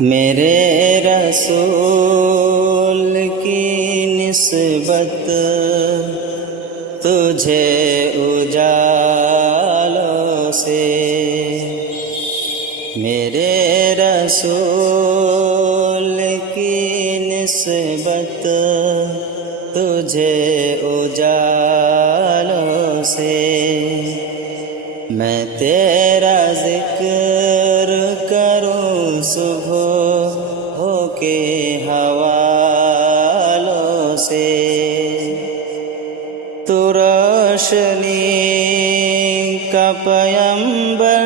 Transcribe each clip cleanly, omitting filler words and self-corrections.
میرے رسول کی نسبت تجھے اجالوں سے، میرے رسول کی نسبت تجھے اجالوں سے، میں تیرا ذکر کروں صبح ہو کے حوالوں سے، تو روشنی کا پیمبر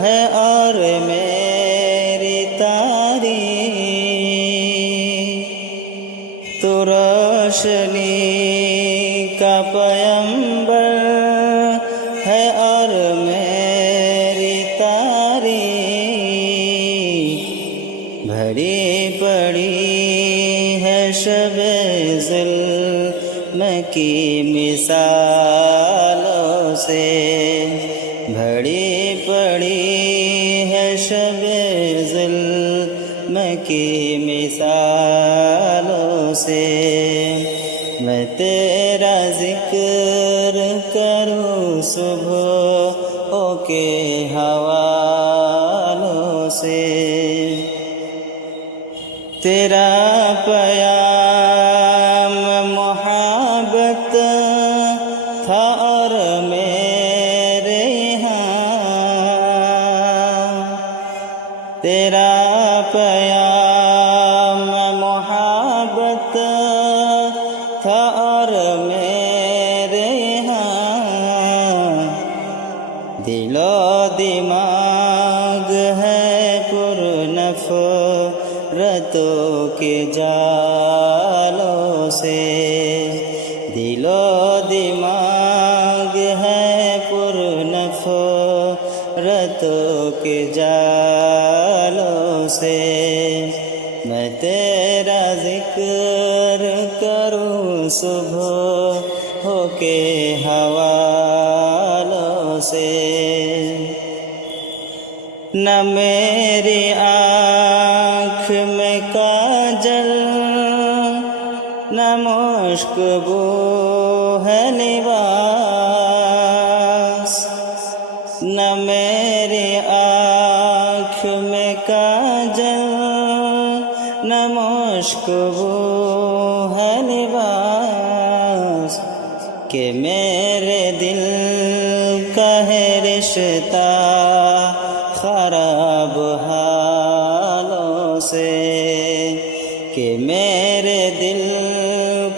ہے اور میری تاریخ، تو روشنی کا پیمبر ہے اور میری تاریخ، بھری پڑی ہے شب ظلم کی مثالوں سے، بھری پڑی ہے شب ظلم کی مثالوں سے، میں تیرا ذکر کروں صبح ہو کے حوالوں سے، تیرا پیام محبت تھا اور میرے یہاں، تیرا پیام محبت تھا اور میرے یہاں، دل و دماغ ہے پر نفرتوں کے جالوں سے، دل و دماغ ہے پر نفرتوں کے جالوں سے، میں تیرا ذکر کروں صبح ہو کے حوالوں سے، نہ میری آنکھ میں کاجل نہ مشک بو ہے لباس، نہ میری آنکھ میں کاجل نہ مشک بو ہے لباس، کہ میرے دل کا ہے رشتہ خراب حالوں سے، کہ میرے دل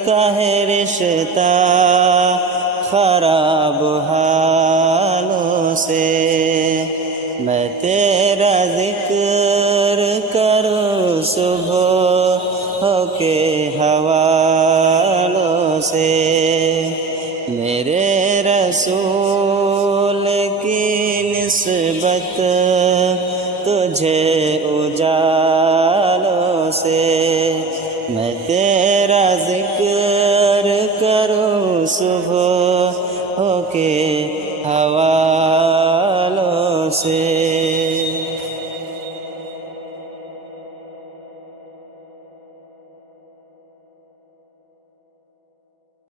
کا ہے رشتہ خراب حالوں سے، میں تیرا ذکر کروں صبح ہو کے حوالوں سے، میرے رسول کی نسبت تجھے اجالوں سے، میں تیرا ذکر کروں صبح ہو کے حوالوں سے۔